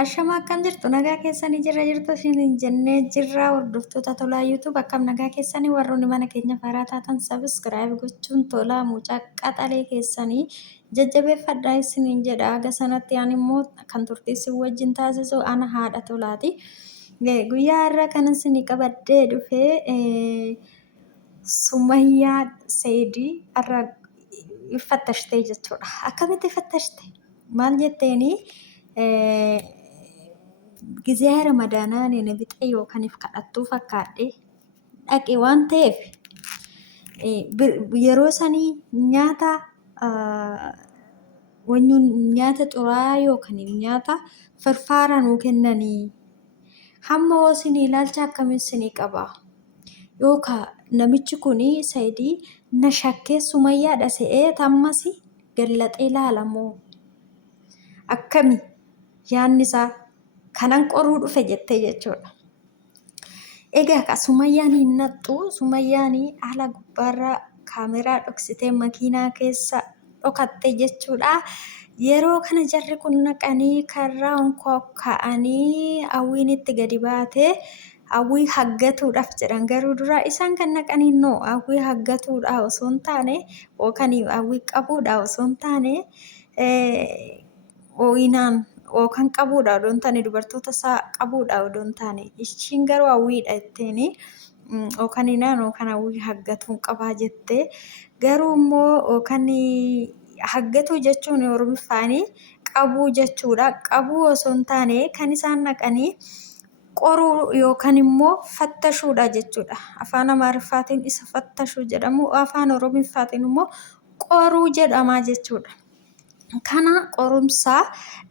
Ashama akkam jirtu nagaa keessanii jirtu ishiin jennee jirra hordoftoota tolaa YouTube akkam nagaa keessanii warroonni mana keenya faaraa taatan subscribe gochuun tolaa mucaa qaxalee keessanii jajjabeeffadhaa isiniin jedha aga sanatti ani immoo kan turtiisi wajjin taasisu ana haadha tolaati. Guyyaa irraa kan isinii qabadhee dhufee Sumayyaa Saidii irraa iffattashtee jechuudha. Akkamitti iffattashte? Maal jetteeni? Gizee Ramadaanaa neena bixe yookaan if kadhattuu fakkaadhe dhaqe waan ta'eef yeroo sanii nyaata nyaata xuraa yookaan nyaata farfaara nuu kennanii hamma hoosini ilaalcha akkamiin isinii qaba yookaan namichi kuni Saidii na shakkee Sumayyaadha se'ee tammas gallaxee ilaalamoo akkami yaanni isaa kanan qoruu dhufe jettee jechuudha. Egaa ka Sumayyaan hin nattu Sumayyaan ala gubbaarra kaameraa dhoksitee makiinaa keessa dhokatte jechuudha. Yeroo kana jarri kun naqanii karraa onkoo ka'anii hawwiin itti gadi baatee hawwii haggatuudhaaf jedhan garuu dura isaan kan naqanii noo hawwii haggatuudhaaf osoo hin taane yookaan hawwii qabuudhaaf osoo hin taane ooyinaan yookaan qabuudha odoon taane dubartoota isaa qabuudha odoon taane ishiin garuu hawwiidha jetteeni yookaan inaan yookaan hawwii haggatuun qabaa jettee garuu immoo yookaan haggatuu jechuun Oromiffaanii qabuu jechuudha. Qabuu osoo hin taane kan isaan naqanii qoruu yookaan immoo fattashuudha jechuudha. Afaan Amaariffaatiin isa fattashuu jedhamu afaan Oromiffaatiin immoo qoruu jedhama jechuudha. Kana qorumsaa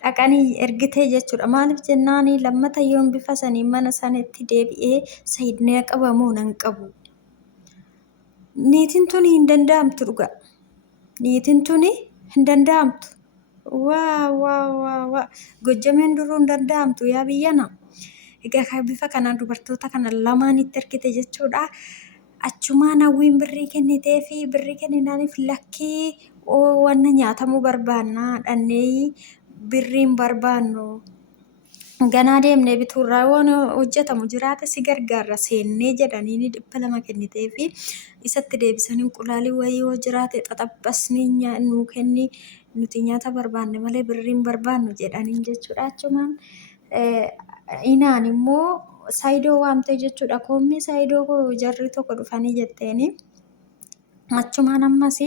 dhaqanii ergitee jechuudha. Maaliif jennaani lammata yoon bifa sanii mana sanitti deebi'ee Saidnee qabamoo nan qabu. Niitiin tuni hin danda'amtu dhugaa. Niitiin tuni hin danda'amtu. Waa gojjameen duruu hin danda'amtu yaa biyyana. Egaa bifa kanaan dubartoota kana lamaanitti ergite jechuudha. Achumaan hawwiin birrii kennitee fi birrii kenninaaniif lakkii wanna nyaatamuu barbaannaa dhannee birriin barbaannu ganaa deemnee bituurraa waan hojjetamu jiraate si gargaarra seennee jedhanii 200 kennitee fi isatti deebisanii inqulaalii wayii yoo jiraate xaxabbasni nuu kenni nuti nyaata barbaanne malee birriin barbaannu jedhanii jechuudha. Achumaan inaan immoo Saidoo waamtee jechuudha. Koomii Saidoo jarri tokko dhufanii jetteeni. Achumaan ammas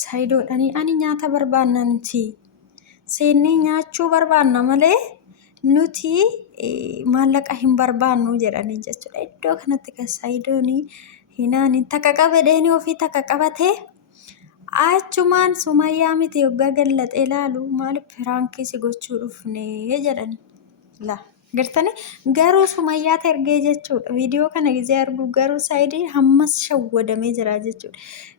Saidoodhanii ani nyaata barbaannanti. Seennee nyaachuu barbaanna malee nuti maallaqa hin barbaannu jedhanii jechuudha. Iddoo kanatti kan Saidoonii hinaan takka qabadheeni ofii takka qabatee achumaan Sumayyaa miti yoggaa gallaxee ilaalu maaliif firaankii si gochuu dhufnee jedhani. Gartanii garuu Sumayyaatu ergee jechuudha. Viidiyoo kana gizee argu garuu Saidii hammas shawwadamee jira jechuudha.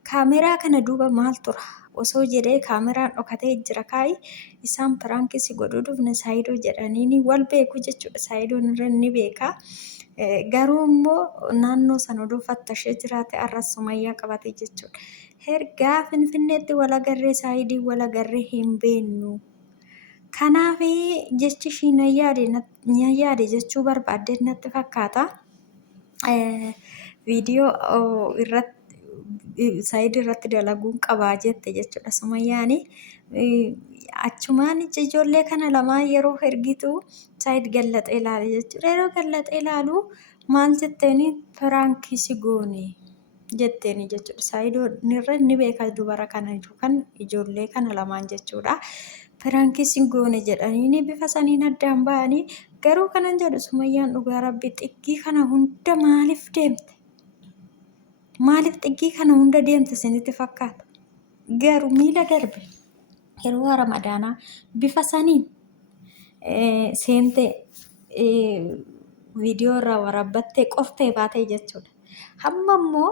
Kaameraa kana duuba maal tura? Osoo jedhee kaameraan dhokatee jira kaayi isaan firaankii si godhuu dhufne Saidoo jedhanii wal beeku jechuudha. Saidoon irra ni beeka. Garuu immoo naannoo sana oduu fattashee jiraate arras Sumayyaa qabate jechuudha. Ergaa Finfinneetti wal agarree Saidii wal agarree hin beennu. Kanaaf jechi ishii na yaade jechuu barbaadde natti fakkaata. Viidiyoo irratti Saidii irratti dalaguun qabaa jette jechuudha Sumayyaani. Achumaan ijoollee kana lamaan yeroo ergitu Said gallaxee ilaale jechuudha. Yeroo gallaxee ilaalu maal jetteeni firaankii si goone jetteeni jechuudha. Saidoon irra ni beeka dubara kana yookaan ijoollee kana lamaan jechuudha. Firaankii si goone jedhanii bifa saniin addaan ba'anii garuu kanan jedhu Sumayyaan dhugaa rabbi xiqqii kana hunda maaliif deemte? Maaliif xiqqii kana hunda deemte isinitti fakkaata? Garuu miila darbe yeroo Ramadaanaa bifa saniin seentee viidiyoo irraa waraabbattee qoftee baatee jechuudha. Hamma immoo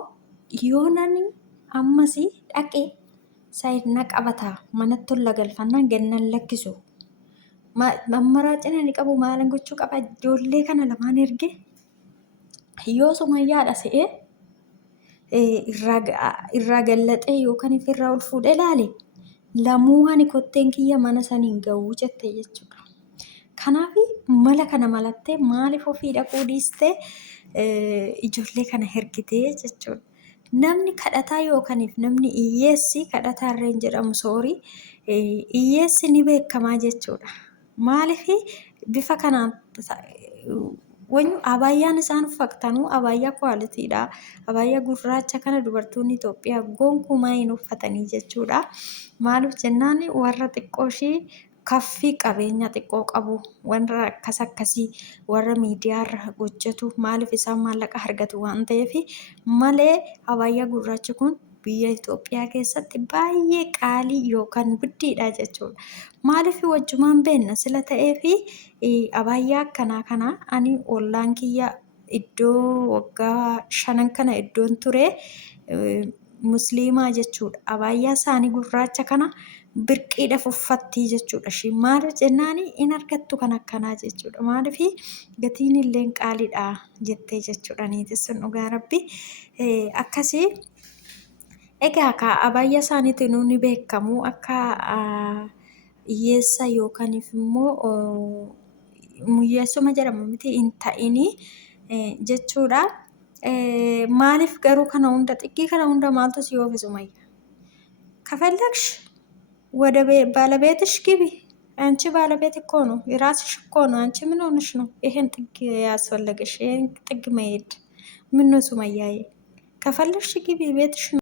yoonani ammasii dhaqee Said na qabataa manatti tola galfannaan gannan lakkisu. Mammaraa cina ni qabu maalan gochuu qaba ijoollee kana lamaan erge yoo Sumayyaadha se'ee irraa gallaxee yookaan ifirraa ol fuudhee ilaale lamuu ani kotteen kiyya mana saniin ga'uu jette jechuudha. Kanaafi mala kana malattee maaliif ofii dhaquu dhiistee ijoollee kana ergitee jechuudha. Namni kadhataa yookaniif namni hiyyeessi kadhataa irra hin jedhamu soorii hiyyeessi ni beekamaa jechuudha. Maaliif bifa kanaan abaayyaan isaan uffatanuu abaayyaa kwaalitiidha. Abaayyaa gurraacha kana dubartoonni Itoophiyaa gonkumaa hin uffatanii jechuudha. Maaliif jennaan warra xiqqoo ishii kaffii qabeenya xiqqoo qabu warra akkasii warra miidiyaarra hojjetu maaliif isaan maallaqa argatu waan ta'eef malee abaayyaa gurraachi kun biyya Itoophiyaa keessatti baay'ee qaalii yookaan guddiidha jechuudha. Maaliif wajjumaan beekna sila ta'eef abaayyaa akkanaa kana ani ollaan kiyya iddoo waggaa 5 kana iddoon ture musliimaa jechuudha. Abaayyaa isaanii gurraacha kana birqiidhaaf uffattii jechuudha. Isheen maaliif jennaan in argattu kan akkanaa jechuudha. Maaliif gatiin illee qaaliidha jettee jechuudha. Niitis sun dhugaa rabbi akkasii. Egaa abaayyaa isaaniitiin ni beekamu akka hiyyeessa yookaaniif immoo hiyyeessuma jedhamu miti hin ta'inii jechuudha. Maaliif garuu kana hunda xiqqii kana hunda maaltu si oofe Sumayya? ከፈለግሽ ወደ ባለቤትሽ ግቢ። አንቺ ባለቤት እኮ ነው፣ የራስሽ እኮ ነው። አንቺ ምን ሆነሽ ነው ይሄን ጥግ ያስፈለገሽ? ይሄን ጥግ መሄድ ምን ነው ሱመያዬ? ከፈለግሽ ግቢ፣ ቤትሽ ነው።